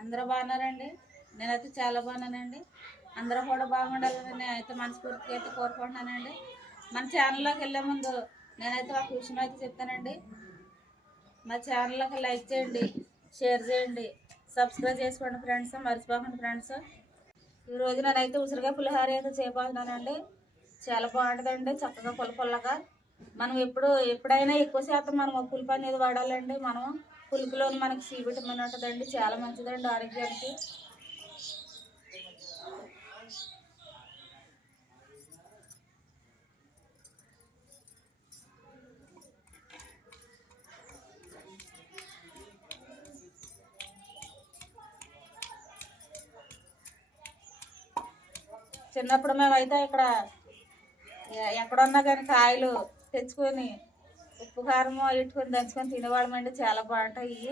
అందరూ బాగున్నారండి. నేనైతే చాలా బాగున్నానండి. అందరూ కూడా బాగుండాలని నేనైతే మనస్ఫూర్తిగా అయితే కోరుకుంటున్నానండి. మన ఛానల్లోకి వెళ్ళే ముందు నేనైతే ఒక విషయం అయితే చెప్తానండి. మా ఛానల్లోకి లైక్ చేయండి, షేర్ చేయండి, సబ్స్క్రైబ్ చేసుకోండి ఫ్రెండ్స్, మర్చిపోకండి ఫ్రెండ్స్. ఈరోజు నేనైతే ఉసిరిగా పులిహోర అయితే చేయబోతున్నానండి. చాలా బాగుంటుందండి, చక్కగా పుల్లగా. మనం ఎప్పుడైనా ఎక్కువ శాతం మనం పులుపు అనేది వాడాలండి. మనం పులుపులో మనకి సి విటమిన్ ఉంటుందండి, చాలా మంచిదండి ఆరోగ్యానికి. చిన్నప్పుడు మేమైతే ఇక్కడ ఎక్కడున్నా కానీ కాయలు తెచ్చుకొని ఉప్పు కారం ఇట్టుకొని దంచుకొని తినేవాళ్ళమండి. చాలా బాగుంటాయి.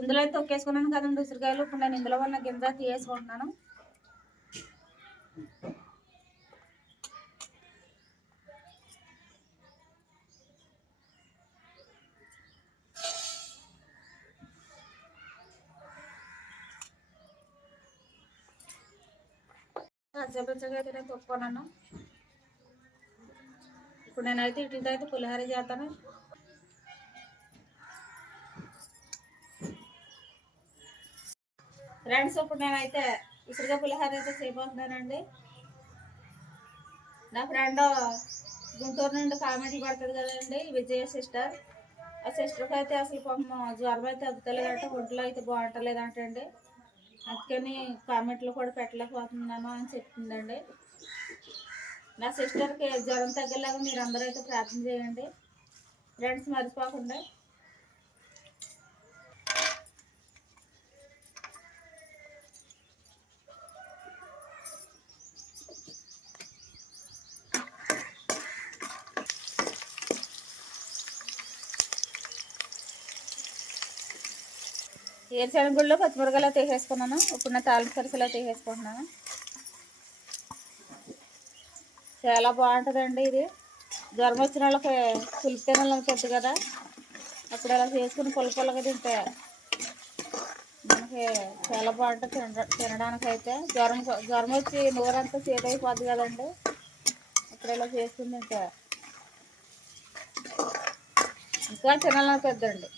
ఇందులో అయితే తొక్కేసుకున్నాను కదండి ఉసిరికాయలు. ఇప్పుడు నేను ఇందులో ఉన్న గింజ తీసుకుంటున్నాను. పచ్చగా అయితే నేను తొక్కున్నాను. ఇప్పుడు నేనైతే ఇటుతో అయితే పులిహోర చేస్తాను. ఫ్రెండ్స్, ఇప్పుడు నేనైతే ఉసిరిగా పులిహోర అయితే చేయబోతున్నానండి. నా ఫ్రెండ్ గుంటూరు నుండి కామెంట్లు పడుతుంది కదండి, విజయ సిస్టర్. ఆ సిస్టర్కి అయితే అసలు పాపం జ్వరం అయితే తగ్గుతలేదంటే, ఒంట్లో అయితే బాగుంటలేదంటండి. అందుకని కామెంట్లు కూడా పెట్టలేకపోతున్నాను అని చెప్తుందండి. నా సిస్టర్కి జ్వరం తగ్గేలాగా మీరు అందరూ అయితే ప్రార్థన చేయండి ఫ్రెండ్స్, మర్చిపోకుండా. ఏరుశనగుళ్ళు పచ్చిమిరకాయలు తీసేసుకున్నాను. ఇప్పుడు నా తాలింపు సరుకులు తీసేసుకుంటున్నాను. చాలా బాగుంటుందండి ఇది. జ్వరం వచ్చిన వాళ్ళకి పులుపు తినాలనుకుంటుంది కదా, అప్పుడు అలా చేసుకుని పుల్లగా తింటే మనకి చాలా బాగుంటుంది తినడానికైతే. జ్వరం వచ్చి నోరంతా చేదైపోద్ది కదండి, అప్పుడు ఇలా చేసుకుని తింటే ఇంకా తినాలనుకుంటుందండి.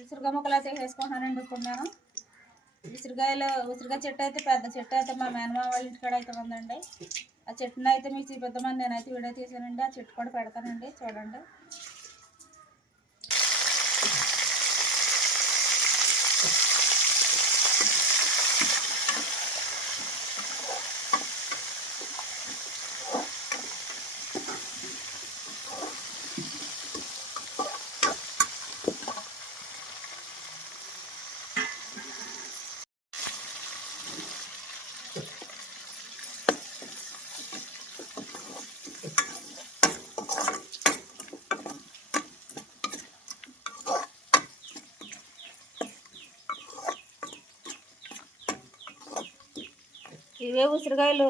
ఉసిరికాయ ముక్కలు అయితే వేసుకుంటున్నానండి. ఇప్పుడు నేను ఉసిరికాయ చెట్టు అయితే పెద్ద చెట్టు అయితే మా మేనమామ వాళ్ళ ఇంటికాడ అయితే ఉందండి. ఆ చెట్టుని అయితే మీకు చూపిద్దామని నేనైతే వీడియో తీసానండి. ఆ చెట్టు కూడా పెడతానండి, చూడండి. ఇవే ఉసిరికాయలు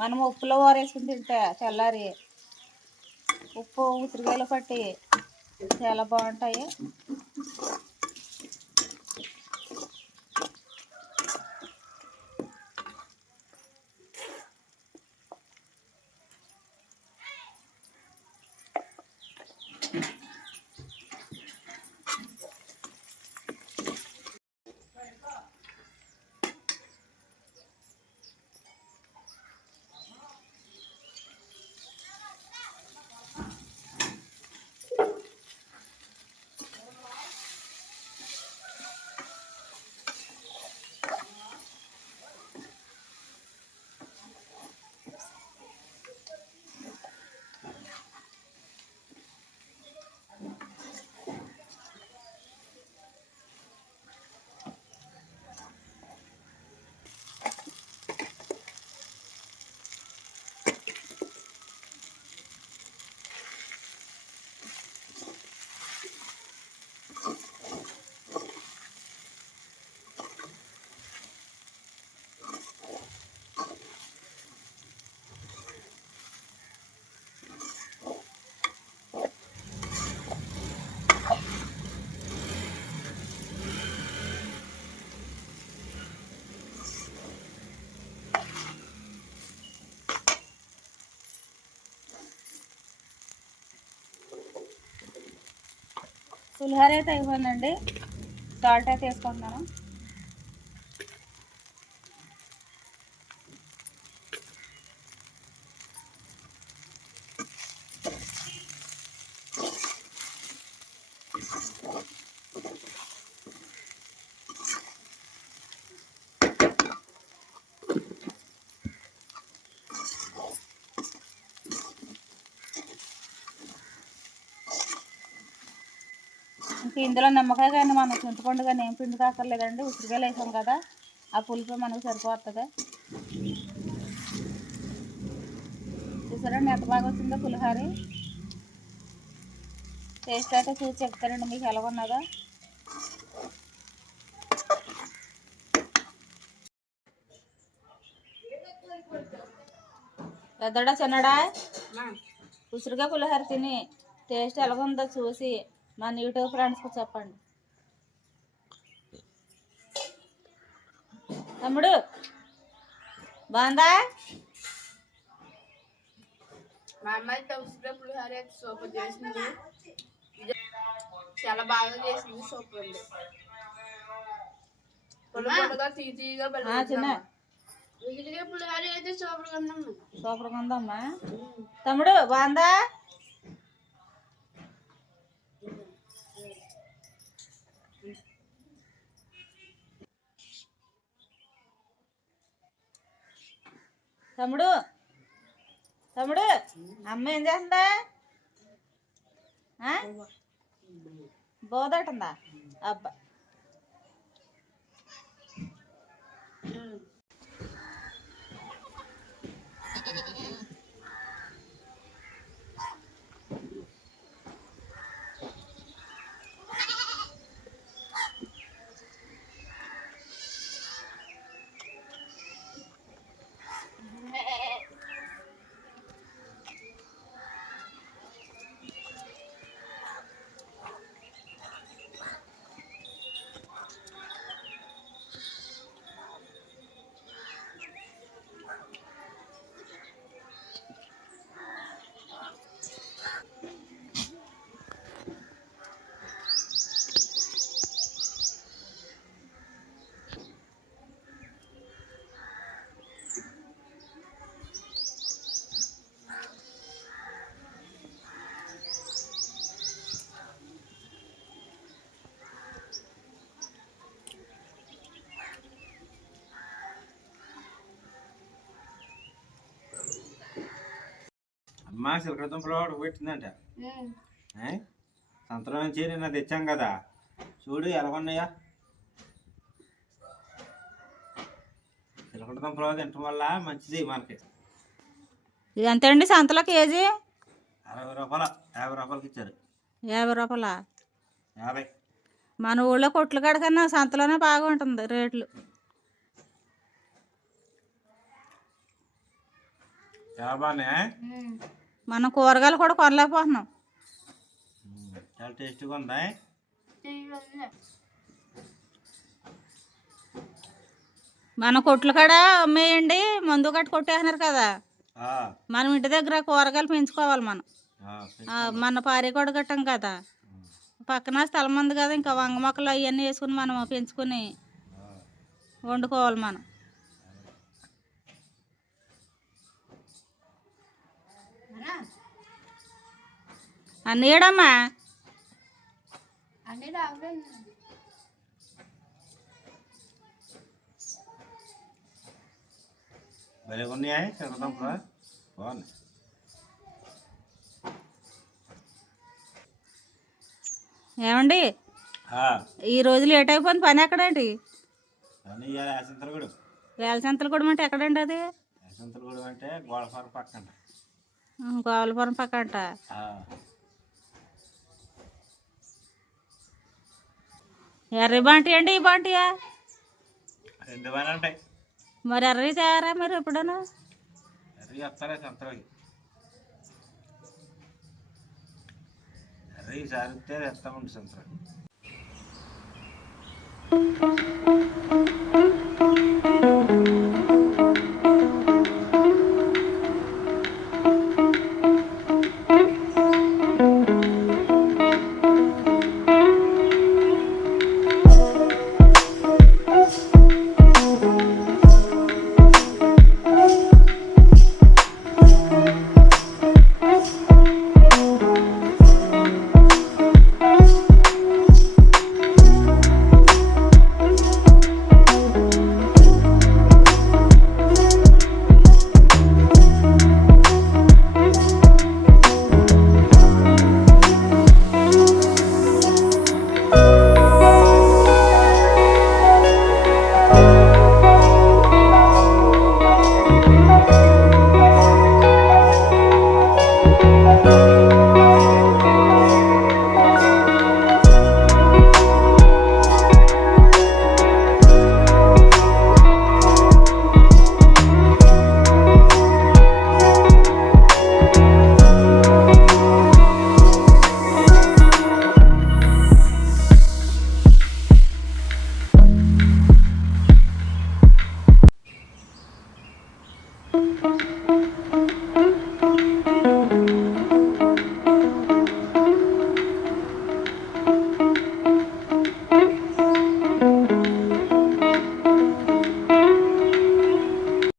మనం ఉప్పులో ఊరేసుకుని తింటే తెల్లారి ఉప్పు ఉసిరికాయలు పట్టి చాలా బాగుంటాయి. పులిహోర అయితే అయిపోయిందండి. సాల్ట్ అయితే వేసుకుంటున్నాను. ఇంక ఇందులో నిమ్మకాయ కానీ మనం చింతపండు కానీ ఏం పిండి కాకర్లేదండి. ఉసిరికాయలు వేసాం కదా, ఆ పులుపు మనకు సరిపోతుంది. చూసారండి ఎంత బాగా వచ్చిందో పులిహోర. టేస్ట్ అయితే చూసి చెప్తారండి మీకు ఎలా ఉన్నదో. పెద్దడా చిన్నడా ఉసిరికాయ పులిహోర తిని టేస్ట్ ఎలాగుందో చూసి మన యూట్యూబ్ ఫ్రెండ్స్కి చెప్పండి. తమ్ముడు బాగుందా? మా అమ్మాయి ఉసిరికాయ పులిహోర సూపర్ చేసింది. చాలా బాగా చేసింది. సూపర్ ఉంది. పుల్లగా తీయగా చిన్న ఉసిరికాయ పులిహోర అయితే సూపర్గా ఉందమ్మా. సూపర్గా ఉందమ్మా. తమ్ముడు బాగుందా? తమ్ముడు తమ్ముడు అమ్మ ఏం చేస్తుందా? బోదటుందా? అబ్బా అమ్మ సిలకడంలో పెట్టిందంట. సంతలో నుంచి నిన్న తెచ్చాం కదా, చూడు ఎలా ఉన్నాయా. సిలకడ దుంపలు తినటం వల్ల మంచిది మనకి. ఇది ఎంత అండి సంతలో కేజీ? 60 రూపాయలు. 50 రూపాయలకి ఇచ్చారు. 50 రూపాయలా? 50. మన ఊళ్ళో కొట్ల కాడ కన్నా సంతలోనే బాగా ఉంటుంది రేట్లు. చాలా బాగున్నాయి. మనం కూరగాయలు కూడా కొనలేకపోతున్నాం. చాలా టేస్టీగా ఉంది. మన కొట్ల కాడ అమ్మేయండి, మందు కట్టు కొట్టేస్తున్నారు కదా. మనం ఇంటి దగ్గర కూరగాయలు పెంచుకోవాలి. మనం మన పారి కూడా కట్టాం కదా, పక్కన స్థలం ఉంది కదా, ఇంకా వంగ మొక్కలు అవన్నీ వేసుకుని మనం పెంచుకొని వండుకోవాలి. మనం అన్నీ ఏడమ్మా అన్నీ భలే ఉన్నాయా సిలకడ దుంపలు, బాగున్నాయి. ఏమండి ఈ రోజు లేట్ అయిపోయింది. పని ఎక్కడండి? వేలసంతలగూడెం అంటే ఎక్కడండి అది? వేలసంతలగూడెం అంటే గోడపురం పక్కన. గోపాలపురం పక్కంట. ఎర్ర బాంటి అండి, ఈ బాంటియా? 2 బాగానే ఉంటాయి. మరి ఎర్రవి తయారా మీరు ఎప్పుడైనా? ఎర్రవి వస్తారా సంతలోకి? ఎర్రవి సారితే తెస్తామండి సంతలోకి.